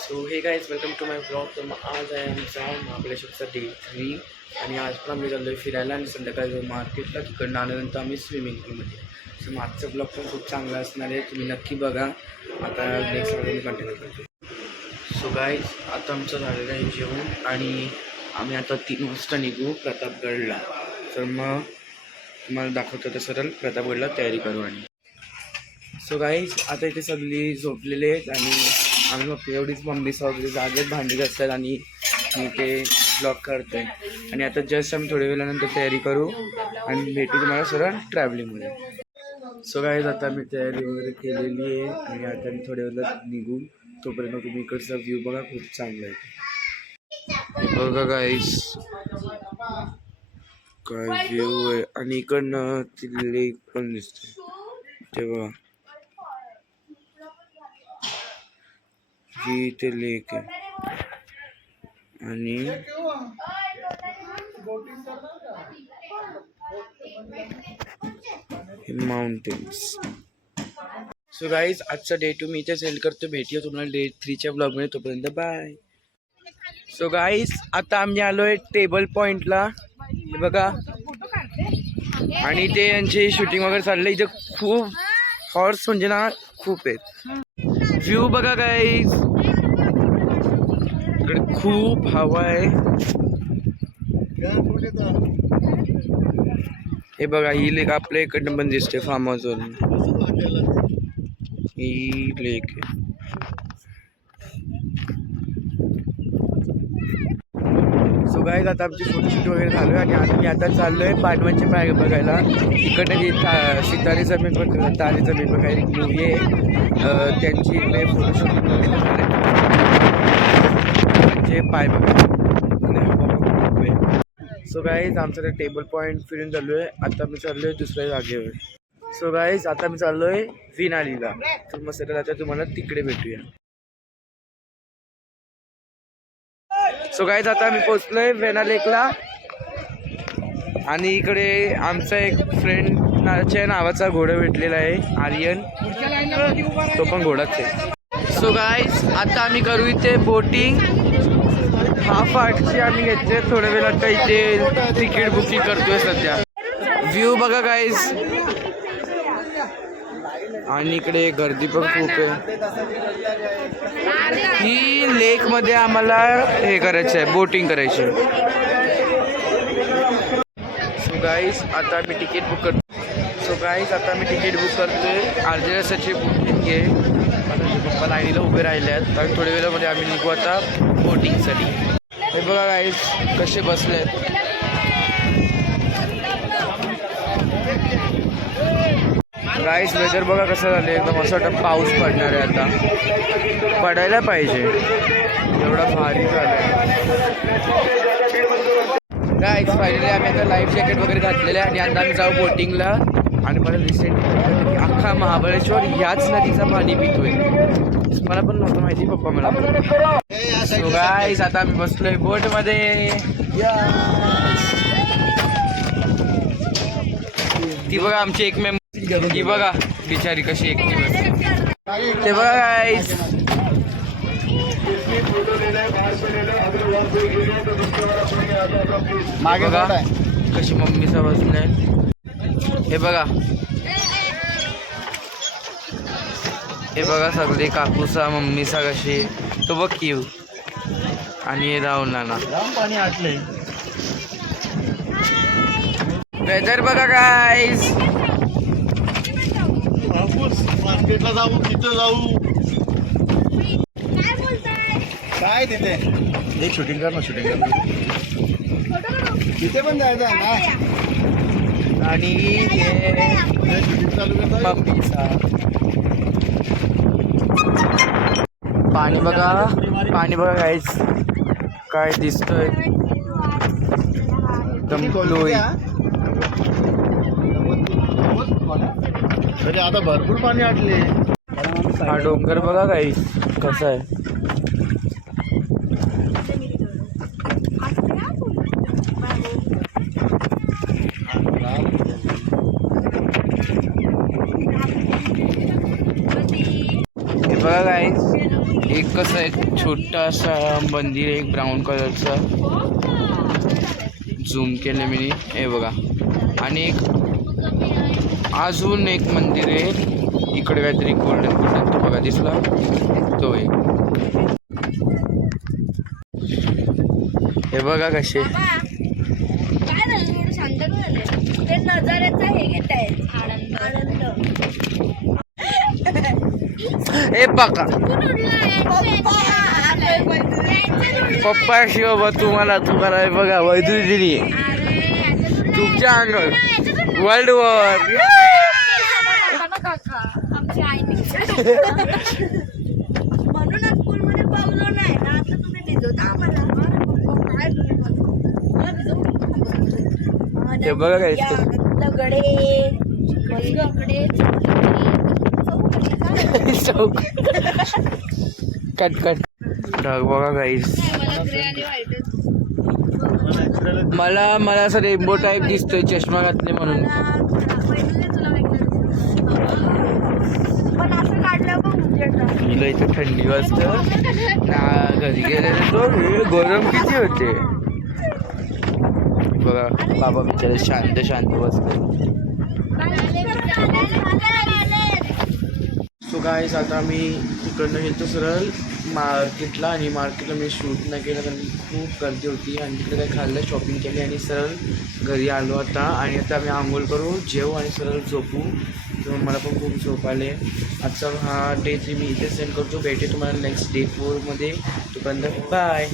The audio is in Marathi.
So hey guys welcome to my blog. तर मग आज आहे आमचा महाबळेश्वरचा डे 3 आणि आज पण आम्ही चाललो आहे फिरायला आणि संध्याकाळी जाऊ मार्केटला. तिकडनं आल्यानंतर आम्ही स्विमिंग पूलमध्ये. सो मागचा ब्लॉग पण खूप चांगला असणार आहे, तुम्ही नक्की बघा. आता नेक्स्ट व्हिडिओ मी कंटिन्यू करतो. सो गाईज आता आमचं झालेलं आहे जेवण आणि आम्ही आता 3 वाजता निघू प्रतापगडला. तर मग तुम्हाला दाखवतो तर सरळ प्रतापगडला तयारी करू. आणि सो गाईज आता इथे सगळी झोपलेले आहेत आणि आम्ही मग एवढीच मम्मी वगैरे जागेत भांडी घासतात आणि मी ते ब्लॉग करतो आहे. आणि आता जस्ट आम्ही थोड्या वेळानंतर तयारी करू आणि भेटू तुम्हाला सरळ ट्रॅव्हलिंगमध्ये. सो गाईज आता मी तयारी वगैरे केलेली आहे आणि आता मी थोड्या वेळात निघू. तोपर्यंत तुम्ही इकडचा व्ह्यू बघा, खूप चांगला आहे. बघा गाईज काय व्ह्यू आहे आणि इकडनं ती लेक पण दिसते ते बघा. ही इथे लेक आहे आणि हे माउंटेन्स. सो गाईज आजचा डे 2 मी इथे सेंड करतो. भेटूया तुम्हाला डे 3च्या ब्लॉगमध्ये. तोपर्यंत बाय. सो गाईज आता आम्ही आलो आहे टेबल पॉईंटला, हे बघा. आणि ते यांची शूटिंग वगैरे चाललंय. इथे खूप हॉर्स म्हणजे ना खूप आहेत. व्ह्यू बघा गाईज, इकडे खूप हवा आहे. हे बघा ही लेक आपल्या इकडनं पण दिसते फार्म हाऊस वरून. ही लेक आहे. सो गाईज आता आमची फोटोशूट वगैरे झालो आहे आणि आम्ही आता चाललो आहे पांडवांचे पाय बघायला. इकडनं जी सितारे जमीन पण तारे जमीन बघा एक मूवी आहे, त्यांची इकडे फोटोशूट म्हणजे पाय बघायला. सो गाईज आमचं ते टेबल पॉईंट फिरून चाललो आहे. आता मी चाललो आहे दुसऱ्या जागेवर. सो गाईज आता मी चाललो आहे विनालीला. तर मग सगळं आता तुम्हाला तिकडे भेटूया. सो गाईज आता आम्ही पोचलोय वेना लेकला आणि इकडे आमचा एक फ्रेंडच्या नावाचा घोडा भेटलेला आहे, आर्यन. तो पण घोडाच आहे. सो गाईज आता आम्ही करू इथे बोटिंग. हाफ आर्टची आम्ही घेतले. थोड्या वेळात इथे तिकीट बुकिंग करतोय सध्या. व्ह्यू बघा गाईज आणि इकडे गर्दी पण खूप आहे. ही लेक मध्ये आम्हाला हे करायचं आहे, बोटिंग करायची आहे. सो गाईज आता आम्ही तिकीट बुक करतोय. अर्ध्या तासाची बुकिंग आहे. पप्पा लाईनीला उभे राहिले आहेत आणि थोड्या वेळामध्ये आम्ही निघू आता बोटिंगसाठी. हे बघा गाईज कसे बसले आहेत. गाईज वेदर बघा कसं झालं, एकदम असं वाटतं पाऊस पडणार आहे. आता पडायला पाहिजे, एवढा भारी झालं आहे. गाईज फायनली आम्ही आता लाईफ जॅकेट वगैरे घातलेलं आहे आणि आता आम्ही जाऊ बोटिंगला. आणि मला रिसेंटली अख्खा महाबळेश्वर ह्याच नदीचा पाणी पितोय. मला पण नव्हतं माहिती, पप्पा मला. सो गाईज आता आम्ही बसलोय बोटमध्ये. ती बघा आमची एक मेंबर, ही बघा बिचारी कशी एकटी बसते. ते बघा गाईज मागे बघा कशी मम्मीचा बसलाय. हे बघा, हे बघा सगळे काकूसा मम्मीसा कशी. तो बघ क्यू आणि राहुल नाना पाणी आटले. वेदर बघा गाईज. मार्केटला जाऊ, तिथं जाऊ. काय तिथे एक शूटिंग कर ना, शूटिंग कर. तिथे पण जायचं आहे ना. आणि शूटिंग चालू करता. मम्मीचा पाणी बघा, पाणी बघा गाईज काय दिसतोय, एकदम ब्लू. आता भरपूर पाणी आटले. हा डोंगर बघा गाईज कसा आहे. हे बघा गाईज एक कसं एक छोटासा मंदिर आहे, एक ब्राऊन कलरचा, झूम केलं मी, हे बघा. आणि एक अजून एक मंदिर आहे इकडे, काहीतरी गोल्डन गोल्डन, तो बघा दिसला तो आहे. हे बघा कसे काय झालं एवढं शांत झालं ते नजाऱ्याचा हे घेत आहे आनंद. हे बघा पप्पा शिव तुम्हाला तुम्हाला बघा वैद्युत दिली तुमच्या अंगावर वर्ल्ड वॉर. आमची आई म्हणूनच स्कूलमध्ये पावलो नाही ना, आता तुम्ही भिजवता आम्हाला. हे बघा काय दगडे कट कट ढग बघा गाईस. मला असं रेनबो टाईप दिसतोय चष्मा घातले म्हणून. पण असं काढलं बघ हिला इथं थंडी वाजत ना, घरी गेले तो गरम किती होते बघा. बाबा बिचारे शांत शांत बसते. सो गाईस आता मी तिकडनं गेलो सरळ मार्केटला, आणि मार्केटला मी शूट नाही केलं कारण खूप गर्दी होती, आणि तिकडे काही खाल्लं, शॉपिंग केली, आणि सरळ घरी आलो आता. आणि आता आम्ही आंघोळ करू, जेवू आणि सरळ झोपू. तर मला पण खूप झोप आले. आजचा हा डे 3 मी इथे सेंड करतो. भेटे तुम्हाला नेक्स्ट डे 4 मध्ये. तोपर्यंत बाय.